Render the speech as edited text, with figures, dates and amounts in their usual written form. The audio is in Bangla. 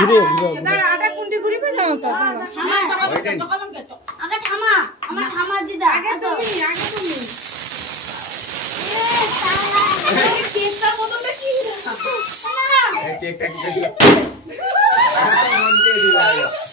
ঘুরে দাঁড়া আটা কুন্ডি ঘুরিবে না তো আগে থামা আমার থামা দিদা আগে তুমি এ শালা কেকটা মতটা কি রে কেকটা কি মন কে দিলা